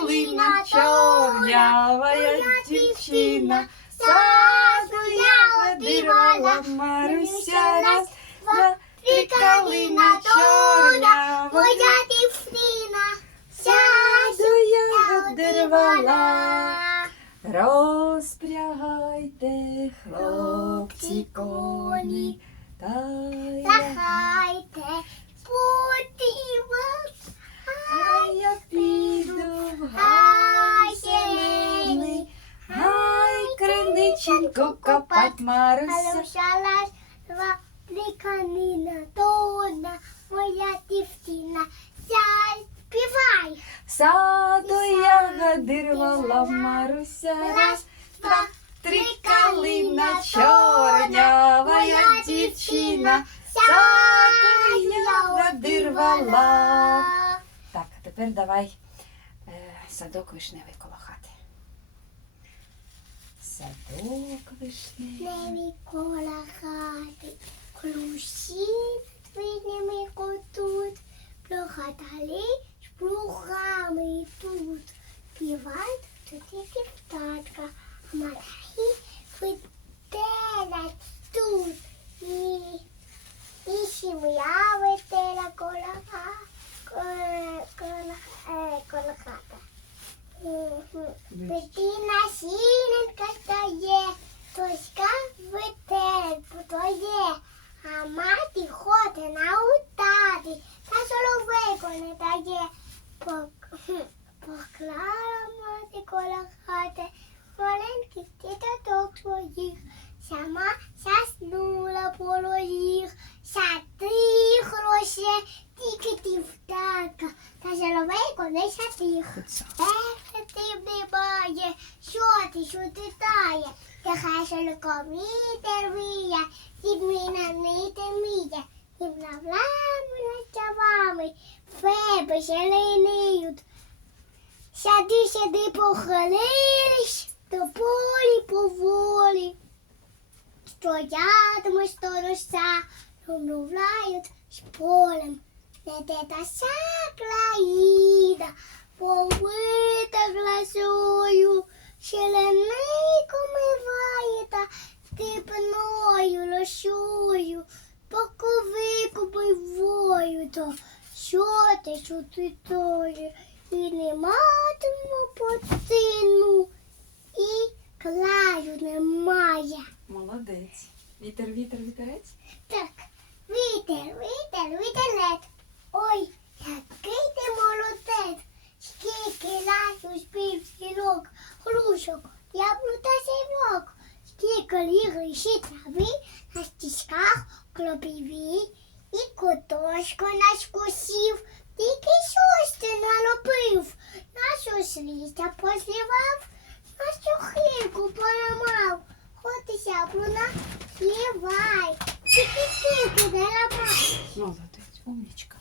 калина чорнявая дівчина, саду ягоди рвала Маруся раз, два, три калина чорна, моя дівчина, саду ягоди рвала. Розпрягайте, хлопці, коні, криниченько копать Маруся. Залишалась ліканина, то одна моя дівчина. Співай. Саду ягоди рвала Маруся, раз, два, три калина чорнявая дівчина, саду ягоди рвала. Так, а тепер давай е, садок вишневий коло хати. Садок вишневий. Кола хати, клуші твійними котут, плохаталі з плугами тут. Півають тут тільки пташка, а малахи вителять тут. І, і сім'я витела кола, кола, кола, е, кола хата. Дитина соловейко не затих. Ти немає, що ти, що тає? Нехай шелком вітер віє, від мене не теміє, і влавлами над феби зелениють. Сяди, сяди, похилились, до полі поволі. Стоятиме сторожця, розмовляють з полем. Не те та ся країна, степною росою, поковику бойвою, то що ти, що ти тою, і не матиму потину, і краю немає. Молодець. Вітер, вітер, вітерець. Так, вітер, вітер, вітерет. Ой, який ти молодець. Скільки разу спів сірок, грушок, яблук. Лігли ще трави на стіжках клопіві. І кутошко наш кусів, тільки щось ти налопив. Нашу слістя позлівав, нашу хлібку поламав. Хотися яблуна, співай. Тільки тільки не ламай. Молодець, умнічка.